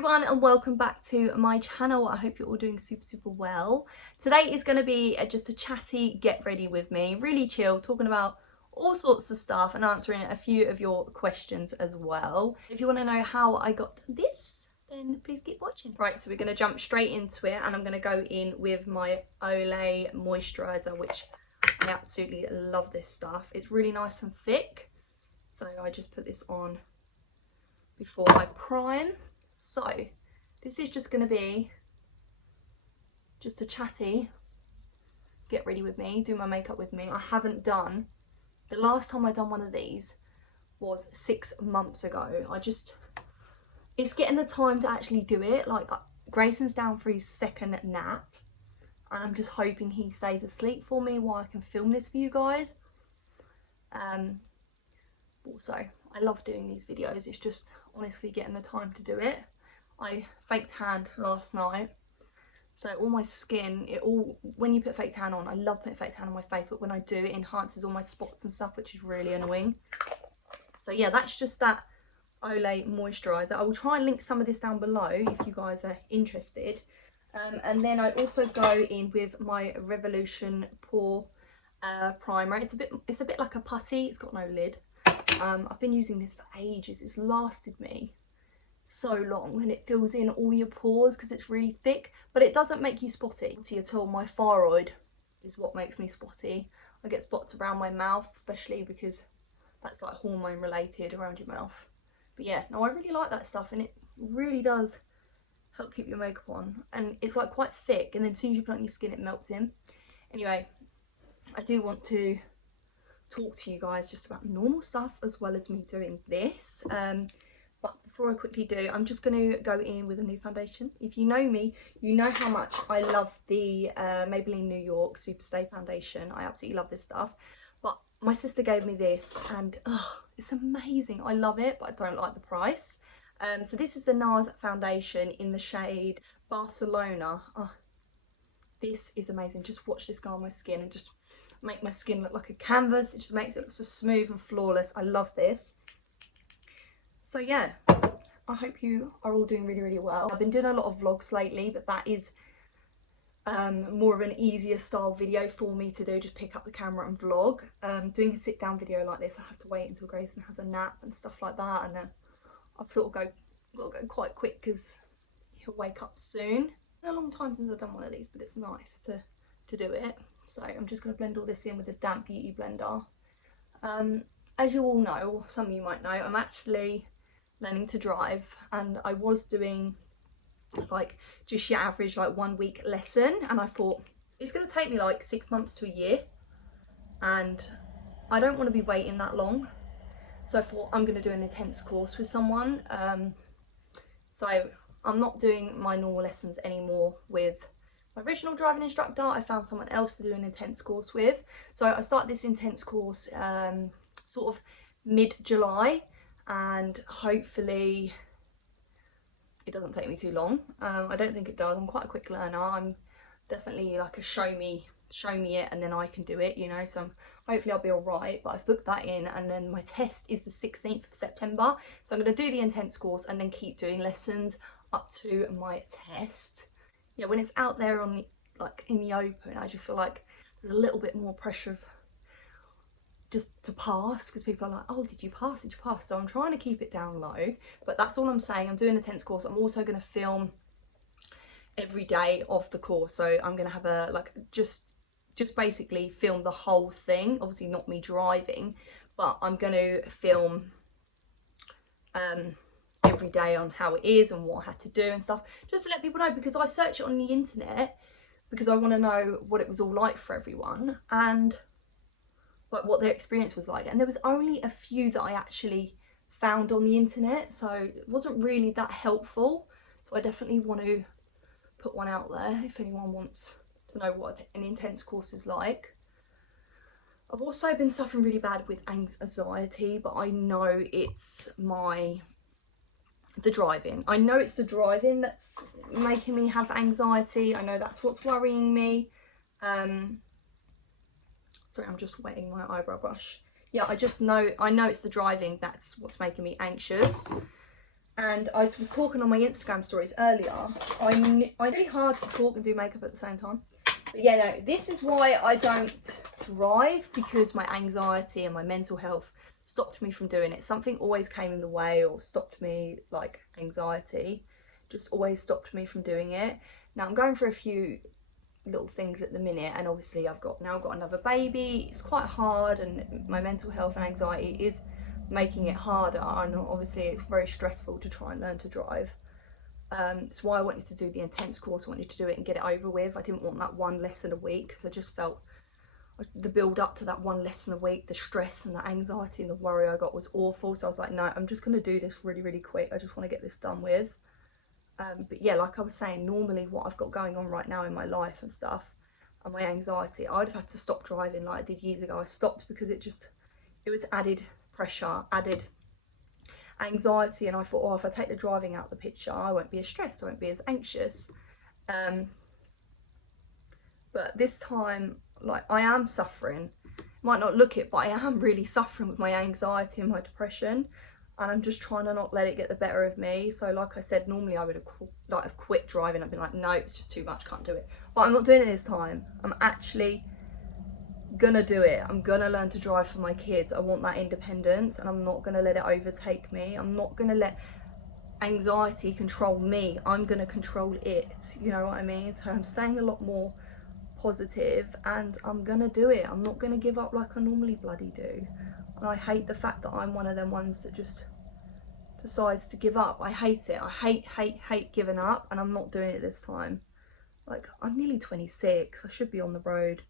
everyone and welcome back to my channel. I hope you're all doing super well. Today is going to be just a chatty get ready with me, really chill, talking about all sorts of stuff and answering a few of your questions as well. If you want to know how I got this, then please keep watching. Right, so we're going to jump straight into it and I'm going to go in with my Olay moisturiser, which I absolutely love this stuff. It's really nice and thick, so I just put this on before I prime. So this is just going to be just a chatty get ready with me, do my makeup with me. I haven't done, the last time I done one of these was 6 months ago. It's getting the time to actually do it. Like, Grayson's down for his second nap and I'm just hoping he stays asleep for me while I can film this for you guys. Also, I love doing these videos, it's just honestly getting the time to do it. I faked tan last night, so all my skin, when you put fake tan on, I love putting fake tan on my face, but when I do, it enhances all my spots and stuff, which is really annoying. So yeah, that's just that Olay moisturiser. I will try and link some of this down below if you guys are interested. And then I also go in with my Revolution Pore primer. It's a bit like a putty, it's got no lid. I've been using this for ages. It's lasted me so long and it fills in all your pores because it's really thick, but it doesn't make you spotty at all. My thyroid is what makes me spotty. I get spots around my mouth, especially because that's like hormone related around your mouth. But yeah, no, I really like that stuff and it really does help keep your makeup on, and it's like quite thick, and then as soon as you put it on your skin it melts in. Anyway, I do want to talk to you guys just about normal stuff as well as me doing this, but before I quickly do, I'm just going to go in with a new foundation. If you know me, you know how much I love the Maybelline New York Superstay foundation. I absolutely love this stuff, but my sister gave me this and it's amazing. I love it, but I don't like the price. So this is the NARS foundation in the shade Barcelona. This is amazing. Just watch this go on my skin and just make my skin look like a canvas. It just makes it look so smooth and flawless. I love this. So yeah, I hope you are all doing really well. I've been doing a lot of vlogs lately, but that is more of an easier style video for me to do, just pick up the camera and vlog. Doing a sit down video like this, I have to wait until Grayson has a nap and stuff like that, and then I've sort of got to go quite quick because he'll wake up soon. It's been a long time since I've done one of these, but it's nice to do it. So I'm just going to blend all this in with a damp beauty blender. As you all know, or some of you might know, I'm actually learning to drive, and I was doing like just your average like 1 week lesson, and I thought it's going to take me like 6 months to a year and I don't want to be waiting that long, so I thought I'm going to do an intense course with someone. So I'm not doing my normal lessons anymore with my original driving instructor. I found someone else to do an intense course with. So I started this intense course sort of mid-July, and hopefully it doesn't take me too long. I don't think it does. I'm quite a quick learner. I'm definitely like a show me it and then I can do it, you know, so hopefully I'll be all right. But I've booked that in, and then my test is the 16th of September, so I'm going to do the intense course and then keep doing lessons up to my test. Yeah, when it's out there on the, like in the open, I just feel like there's a little bit more pressure of just to pass, because people are like, oh, did you pass, so I'm trying to keep it down low. But that's all I'm saying. I'm doing the intense course. I'm also going to film every day of the course, so I'm going to have a like just basically film the whole thing, obviously not me driving, but I'm going to film every day on how it is and what I had to do and stuff, just to let people know, because I searched it on the internet because I want to know what it was all like for everyone and like what their experience was like. And there was only a few that I actually found on the internet, so it wasn't really that helpful. So I definitely want to put one out there if anyone wants to know what an intense course is like. I've also been suffering really bad with anxiety, but I know it's the driving. I know it's the driving that's making me have anxiety. I know that's what's worrying me. Sorry, I'm just wetting my eyebrow brush. Yeah, I know it's the driving that's what's making me anxious. And I was talking on my Instagram stories earlier. I'm really hard to talk and do makeup at the same time. But yeah, no, this is why I don't drive, because my anxiety and my mental health stopped me from doing it. Something always came in the way or stopped me, like anxiety, just always stopped me from doing it. Now I'm going through a few little things at the minute, and obviously I've now got another baby. It's quite hard, and my mental health and anxiety is making it harder, and obviously it's very stressful to try and learn to drive. It's why I wanted to do the intense course. I wanted to do it and get it over with. I didn't want that one lesson a week, because I just felt the build up to that one lesson a week, the stress and the anxiety and the worry I got was awful. So I was like, no, I'm just going to do this really, really quick. I just want to get this done with. But yeah, like I was saying, normally what I've got going on right now in my life and stuff, and my anxiety, I'd have had to stop driving like I did years ago. I stopped because it was added pressure, added anxiety, and I thought, oh, if I take the driving out of the picture, I won't be as stressed, I won't be as anxious. But this time, like, I am suffering. Might not look it, but I am really suffering with my anxiety and my depression, and I'm just trying to not let it get the better of me. So like I said, normally I would have quit driving. I've been like, no, it's just too much, can't do it. But I'm not doing it this time. I'm actually gonna do it. I'm gonna learn to drive for my kids. I want that independence, and I'm not gonna let it overtake me. I'm not gonna let anxiety control me. I'm gonna control it, you know what I mean? So I'm staying a lot more positive, and I'm gonna do it. I'm not gonna give up like I normally bloody do. And I hate the fact that I'm one of them ones that just decides to give up. I hate it. I hate giving up, and I'm not doing it this time. Like, I'm nearly 26. I should be on the road.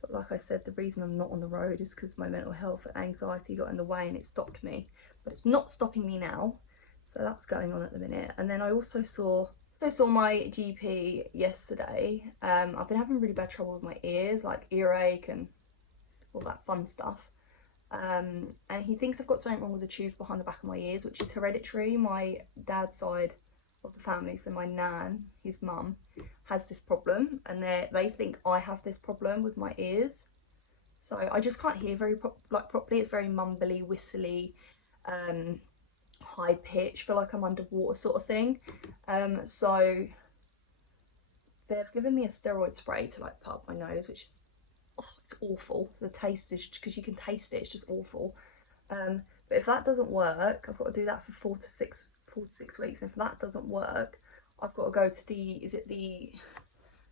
But like I said, the reason I'm not on the road is because my mental health and anxiety got in the way and it stopped me. But it's not stopping me now. So that's going on at the minute. And then I also saw my GP yesterday. I've been having really bad trouble with my ears, like earache and all that fun stuff. And he thinks I've got something wrong with the tubes behind the back of my ears, which is hereditary. My dad's side of the family, so my nan, his mum, has this problem, and they think I have this problem with my ears. So I just can't hear very properly. It's very mumbly, whistly, high pitch, feel like I'm underwater sort of thing. So they've given me a steroid spray to like put up my nose, which is, oh, it's awful. The taste is, because you can taste it, it's just awful. But if that doesn't work, I've got to do that for 4 to 6 weeks. And if that doesn't work, I've got to go to the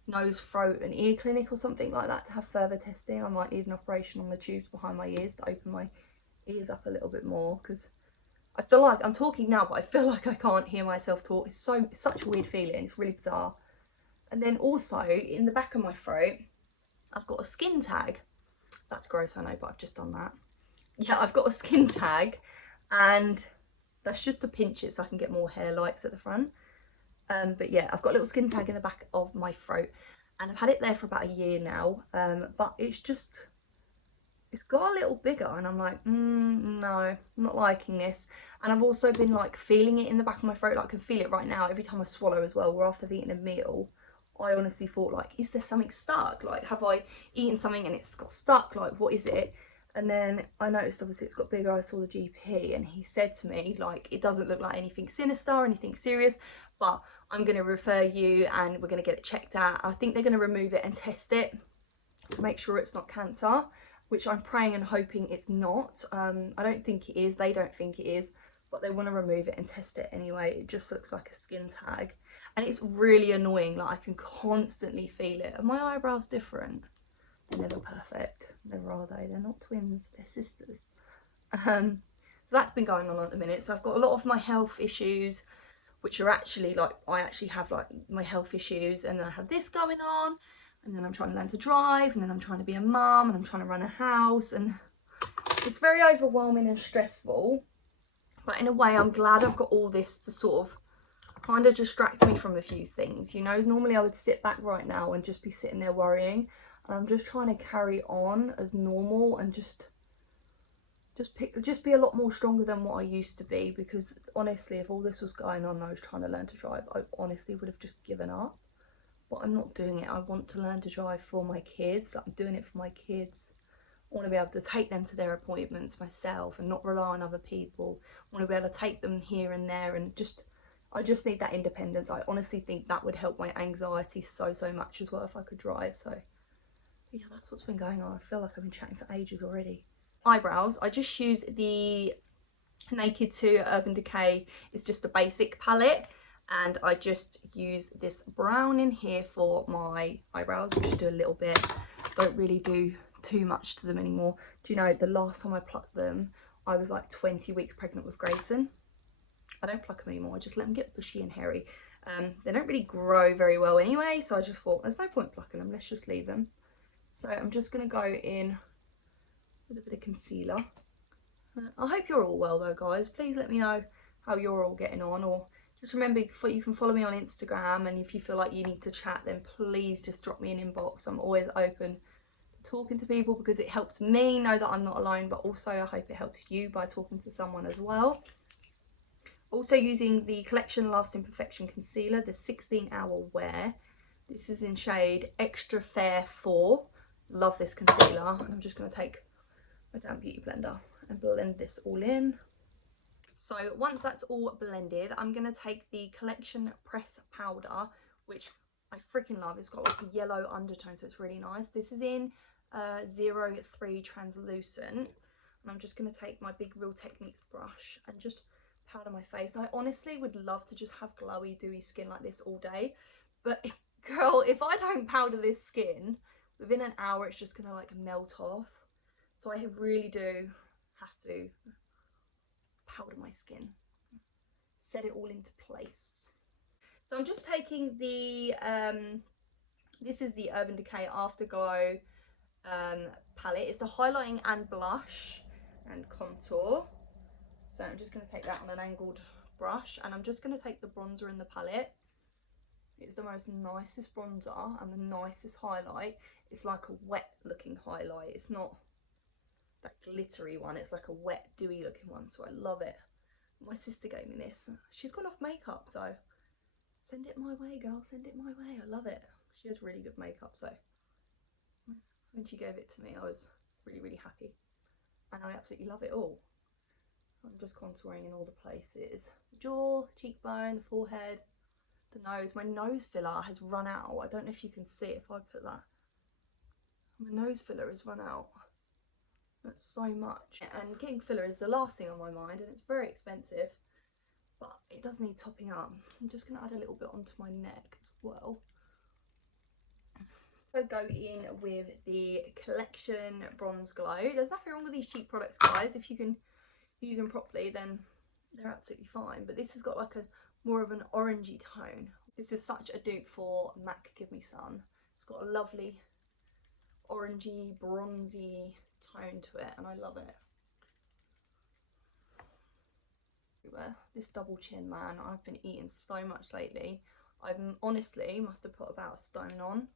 nose, throat and ear clinic or something like that to have further testing. I might need an operation on the tubes behind my ears to open my ears up a little bit more, because I feel like I'm talking now, but I feel like I can't hear myself talk. It's such a weird feeling. It's really bizarre. And then also in the back of my throat, I've got a skin tag. That's gross, I know, but I've just done that. Yeah, I've got a skin tag, and that's just to pinch it so I can get more hair lights at the front. But yeah, I've got a little skin tag in the back of my throat, and I've had it there for about a year now. But it's got a little bigger, and I'm like, no, I'm not liking this. And I've also been like feeling it in the back of my throat. Like, I can feel it right now every time I swallow as well, or after I've eaten a meal. I honestly thought, like, is there something stuck? Like, have I eaten something and it's got stuck? Like, what is it? And then I noticed, obviously, it's got bigger. I saw the GP, and he said to me, like, it doesn't look like anything sinister, anything serious, but I'm going to refer you and we're going to get it checked out. I think they're going to remove it and test it to make sure it's not cancer, which I'm praying and hoping it's not. I don't think it is. They don't think it is, but they want to remove it and test it anyway. It just looks like a skin tag, and it's really annoying. Like, I can constantly feel it. Are my eyebrows different? They're never perfect. Never are they? They're not twins. They're sisters. So that's been going on at the minute. So I've got a lot of my health issues, which are actually like, I actually have like my health issues, and then I have this going on, and then I'm trying to learn to drive, and then I'm trying to be a mum, and I'm trying to run a house, and it's very overwhelming and stressful. But in a way, I'm glad I've got all this to sort of kind of distract me from a few things. You know, normally I would sit back right now and just be sitting there worrying, and I'm just trying to carry on as normal and just be a lot more stronger than what I used to be. Because honestly, if all this was going on and I was trying to learn to drive, I honestly would have just given up. But I'm not doing it. I want to learn to drive for my kids. I'm doing it for my kids. I want to be able to take them to their appointments myself and not rely on other people. I want to be able to take them here and there, and I just need that independence. I honestly think that would help my anxiety so much as well if I could drive. So yeah, that's what's been going on. I feel like I've been chatting for ages already. Eyebrows, I just use the Naked 2 Urban Decay. It's just a basic palette, and I just use this brown in here for my eyebrows. I just do a little bit, don't really do too much to them anymore. Do you know, the last time I plucked them, I was like 20 weeks pregnant with Grayson. I don't pluck them anymore, I just let them get bushy and hairy. They don't really grow very well anyway, so I just thought there's no point plucking them, let's just leave them. So I'm just going to go in with a bit of concealer. I hope you're all well though, guys. Please let me know how you're all getting on, or just remember you can follow me on Instagram, and if you feel like you need to chat, then please just drop me an inbox. I'm always open to talking to people because it helps me know that I'm not alone, but also I hope it helps you by talking to someone as well. Also using the Collection Lasting Perfection Concealer, the 16-hour wear. This is in shade Extra Fair 4. Love this concealer. I'm just going to take my damn beauty blender and blend this all in. So once that's all blended, I'm going to take the Collection Press Powder, which I freaking love. It's got like a yellow undertone, so it's really nice. This is in 03 Translucent. And I'm just going to take my big Real Techniques brush and just powder my face. I honestly would love to just have glowy, dewy skin like this all day. But girl, if I don't powder this skin, within an hour it's just going to like melt off. So I really do have to powder my skin, set it all into place. So I'm just taking the this is the Urban Decay Afterglow palette. It's the highlighting and blush and contour. So I'm just going to take that on an angled brush, and I'm just going to take the bronzer in the palette. It's the most nicest bronzer and the nicest highlight. It's like a wet looking highlight. It's not that glittery one, it's like a wet dewy looking one, so I love it. My sister gave me this. She's gone off makeup, so send it my way, girl, send it my way. I love it. She has really good makeup, so when she gave it to me I was really happy, and I absolutely love it all. I'm just contouring in all the places: the jaw, cheekbone, the forehead, the nose. My nose filler has run out. I don't know if you can see it if I put that. My nose filler has run out. That's so much, and getting filler is the last thing on my mind, and it's very expensive, but it does need topping up. I'm just going to add a little bit onto my neck as well. So go in with the Collection Bronze Glow. There's nothing wrong with these cheap products, guys. If you can use them properly, then they're absolutely fine. But this has got like a more of an orangey tone. This is such a dupe for MAC Give Me Sun. It's got a lovely orangey, bronzy tone to it, and I love it. This double chin, man, I've been eating so much lately. I honestly must have put about a stone on.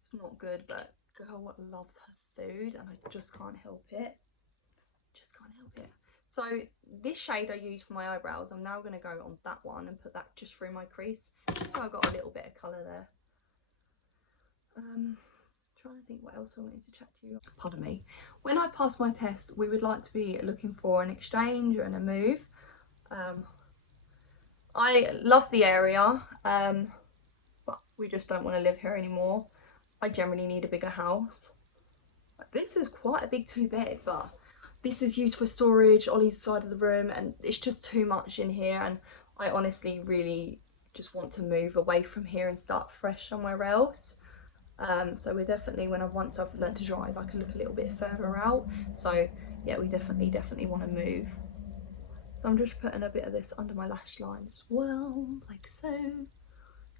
It's not good, but girl loves her food, and I just can't help it. Just can't help it. So this shade I use for my eyebrows, I'm now going to go on that one and put that just through my crease, just so I got a little bit of colour there. Trying to think what else I wanted to chat to you. Pardon me. When I pass my test, we would like to be looking for an exchange and a move. I love the area, but we just don't want to live here anymore. I generally need a bigger house. This is quite a big 2-bed, but this is used for storage, Ollie's side of the room, and it's just too much in here, and I honestly really just want to move away from here and start fresh somewhere else. So we're definitely, once I've learned to drive, I can look a little bit further out. So yeah, we definitely want to move. So I'm just putting a bit of this under my lash line as well, like so,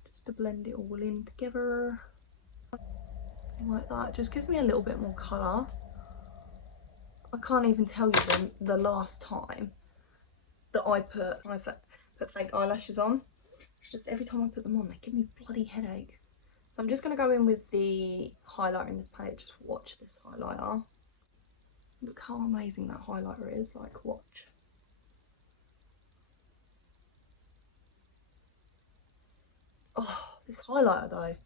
just to blend it all in together. Like that, just gives me a little bit more colour. I can't even tell you the last time that I put fake eyelashes on. It's just every time I put them on, they give me a bloody headache. So I'm just going to go in with the highlighter in this palette. Just watch this highlighter. Look how amazing that highlighter is, like watch. Oh, this highlighter though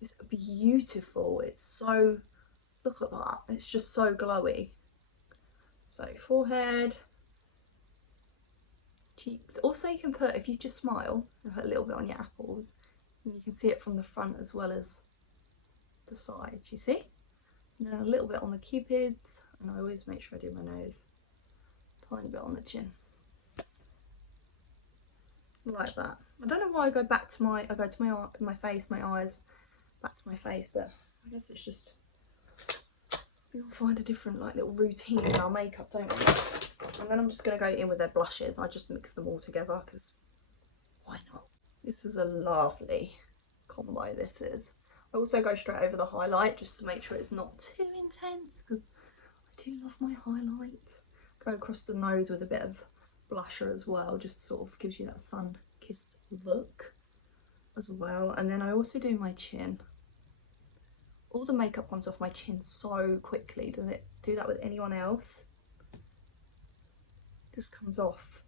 is beautiful. It's so Look at that, it's just so glowy. So forehead, cheeks. Also you can put, if you just smile and put a little bit on your apples, and you can see it from the front as well as the sides, you see? And then a little bit on the cupids, and I always make sure I do my nose. Tiny bit on the chin. Like that. I don't know why I go to my face, my eyes, back to my face, but I guess it's just, we all find a different like little routine in our makeup, don't we? And then I'm just going to go in with their blushes. I just mix them all together because why not? This is a lovely combo, this is. I also go straight over the highlight just to make sure it's not too intense because I do love my highlight. Go across the nose with a bit of blusher as well, just sort of gives you that sun-kissed look as well. And then I also do my chin. All the makeup comes off my chin so quickly. Does it do that with anyone else? Just comes off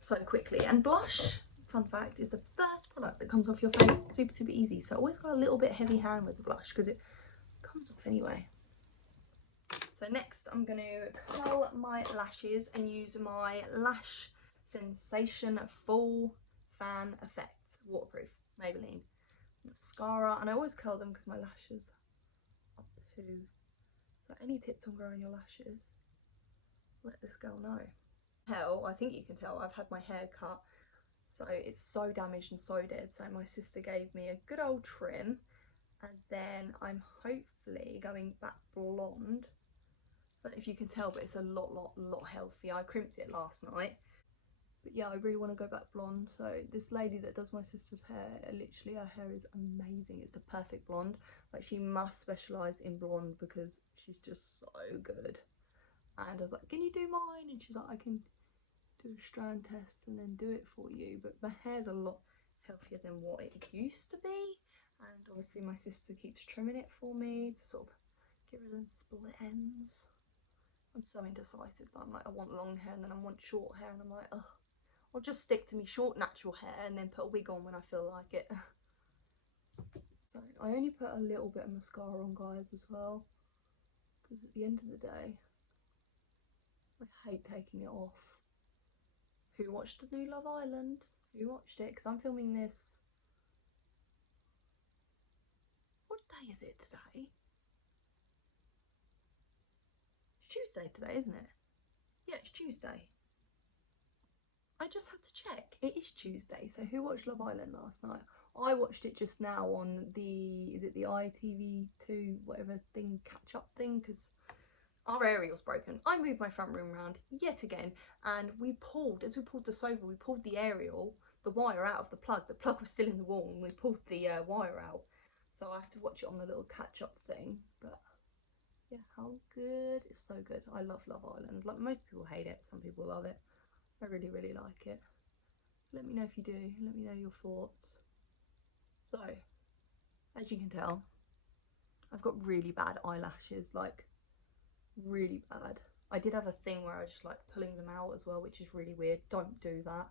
so quickly. And blush, fun fact, is the first product that comes off your face super easy. So I always got a little bit heavy hand with the blush because it comes off anyway. So next I'm going to curl my lashes and use my Lash Sensation Full Fan Effect Waterproof Maybelline mascara. And I always curl them because my lashes are poo. So any tips on growing your lashes, let this girl know. Hell, I think you can tell I've had my hair cut, so it's so damaged and so dead. So my sister gave me a good old trim, and then I'm hopefully going back blonde. But if you can tell, but it's a lot healthier. I crimped it last night. But yeah, I really want to go back blonde. So this lady that does my sister's hair, literally her hair is amazing. It's the perfect blonde. Like she must specialise in blonde because she's just so good. And I was like, can you do mine? And she's like, I can do a strand test and then do it for you. But my hair's a lot healthier than what it used to be. And obviously my sister keeps trimming it for me to sort of get rid of the split ends. I'm so indecisive that I'm like, I want long hair and then I want short hair, and I'm like, oh, I'll just stick to me short natural hair and then put a wig on when I feel like it. So I only put a little bit of mascara on, guys, as well, because at the end of the day I hate taking it off. Who watched the new Love Island? Who watched it? Because I'm filming this, what day is it today? It's Tuesday today, isn't it? Yeah, it's Tuesday. I just had to check. It is Tuesday. So who watched Love Island last night? I watched it just now on the, is it the ITV2 whatever thing, catch up thing, because our aerial's broken. I moved my front room round yet again, and as we pulled the sofa, we pulled the aerial, the wire out of the plug. The plug was still in the wall and we pulled the wire out. So I have to watch it on the little catch up thing. But yeah, how good. It's so good. I love Love Island. Like, most people hate it, some people love it. I really like it. Let me know if you do. Let me know your thoughts. So, as you can tell, I've got really bad eyelashes, like really bad. I did have a thing where I just like pulling them out as well, which is really weird. Don't do that.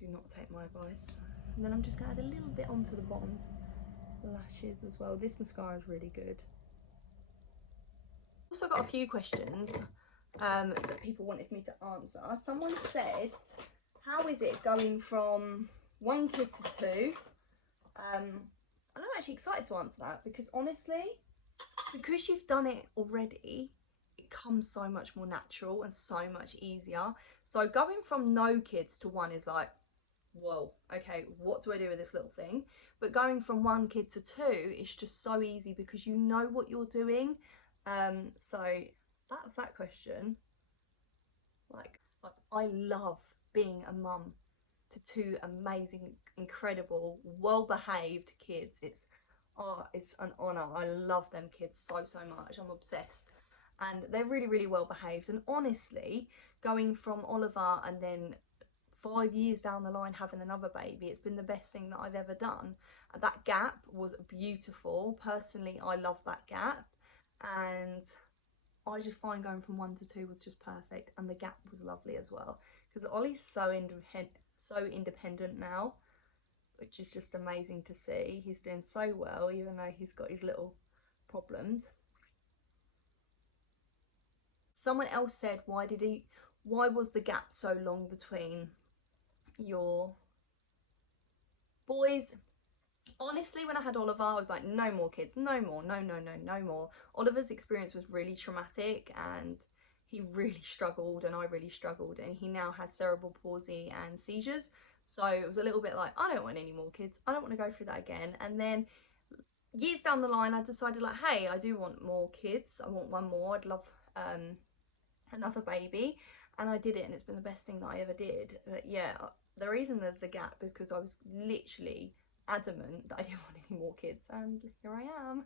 Do not take my advice. And then I'm just gonna add a little bit onto the bottoms lashes as well. This mascara is really good. Also got a few questions that people wanted me to answer. Someone said, how is it going from 1 kid to 2? And I'm actually excited to answer that because honestly, because you've done it already, it comes so much more natural and so much easier. So going from no kids to 1 is like, whoa, okay, what do I do with this little thing? But going from 1 kid to 2 is just so easy because you know what you're doing. So that's that question. Like I love being a mum to 2 amazing, incredible, well-behaved kids. It's an honour. I love them kids so much. I'm obsessed, and they're really well behaved. And honestly, going from Oliver and then 5 years down the line having another baby, it's been the best thing that I've ever done. And that gap was beautiful. Personally, I love that gap, and I just find going from 1 to 2 was just perfect, and the gap was lovely as well because Ollie's so independent now, which is just amazing to see. He's doing so well, even though he's got his little problems. Someone else said, why was the gap so long between your boys? Honestly, when I had Oliver, I was like, no more kids, no more, no, no, no, no more. Oliver's experience was really traumatic and he really struggled and I really struggled, and he now has cerebral palsy and seizures. So it was a little bit like, I don't want any more kids. I don't want to go through that again. And then years down the line, I decided like, hey, I do want more kids. I want one more. I'd love another baby. And I did it, and it's been the best thing that I ever did. But yeah, the reason there's a gap is because I was literally adamant that I didn't want any more kids, and here I am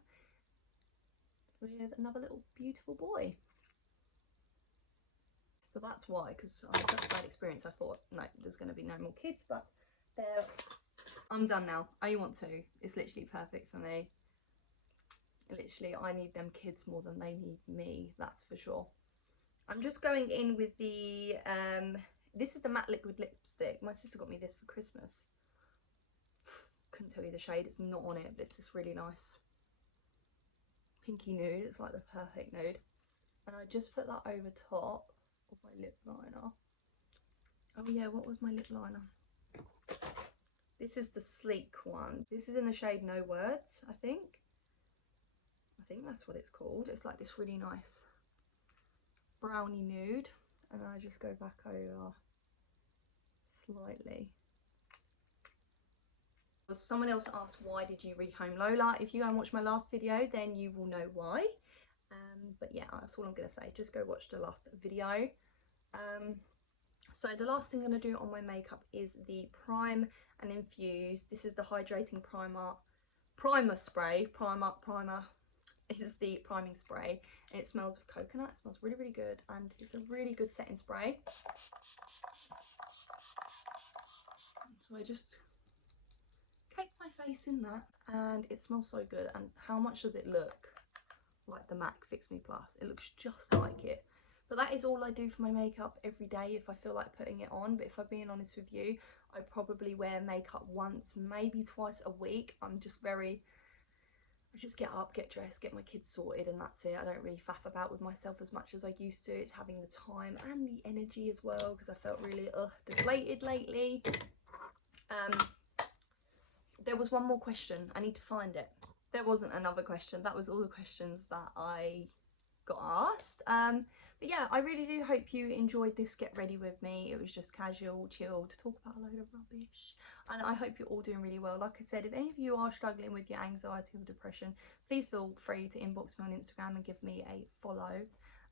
with another little beautiful boy. So that's why, because I had such a bad experience, I thought, no, there's going to be no more kids. But there, I'm done now. I only want two. It's literally perfect for me. Literally, I need them kids more than they need me, that's for sure. I'm just going in with the this is the matte liquid lipstick. My sister got me this for Christmas. Couldn't tell you the shade, it's not on it, but it's this really nice pinky nude. It's like the perfect nude. And I just put that over top of my lip liner. Oh yeah, what was my lip liner? This is the sleek one. This is in the shade No Words, I think. I think that's what it's called. It's like this really nice brownie nude. And then I just go back over slightly. Someone else asked, why did you rehome Lola? If you go and watch my last video, then you will know why. But yeah, that's all I'm going to say. Just go watch the last video. So the last thing I'm going to do on my makeup is the Prime and Infuse. This is the hydrating primer spray. Primer is the priming spray, and it smells of coconut. It smells really, really good, and it's a really good setting spray. So I just cake my face in that, and it smells so good. And how much does it look like the MAC Fix Me Plus? It looks just like it. But that is all I do for my makeup every day if I feel like putting it on. But if I'm being honest with you, I probably wear makeup once, maybe twice a week. I just get up, get dressed, get my kids sorted, and that's it. I don't really faff about with myself as much as I used to. It's having the time and the energy as well, because I felt really deflated lately. There was one more question. I need to find it. There wasn't another question. That was all the questions that I got asked. But yeah, I really do hope you enjoyed this get ready with me. It was just casual, chill, to talk about a load of rubbish, and I hope you're all doing really well. Like I said, if any of you are struggling with your anxiety or depression, please feel free to inbox me on Instagram and give me a follow,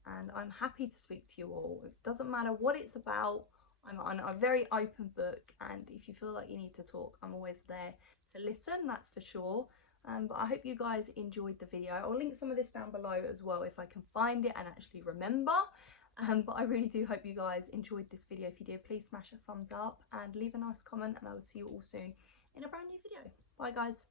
and I'm happy to speak to you all. It doesn't matter what it's about. I'm on a very open book, and if you feel like you need to talk, I'm always there to listen, that's for sure. But I hope you guys enjoyed the video. I'll link some of this down below as well if I can find it and actually remember. But I really do hope you guys enjoyed this video. If you did, please smash a thumbs up and leave a nice comment, and I will see you all soon in a brand new video. Bye guys.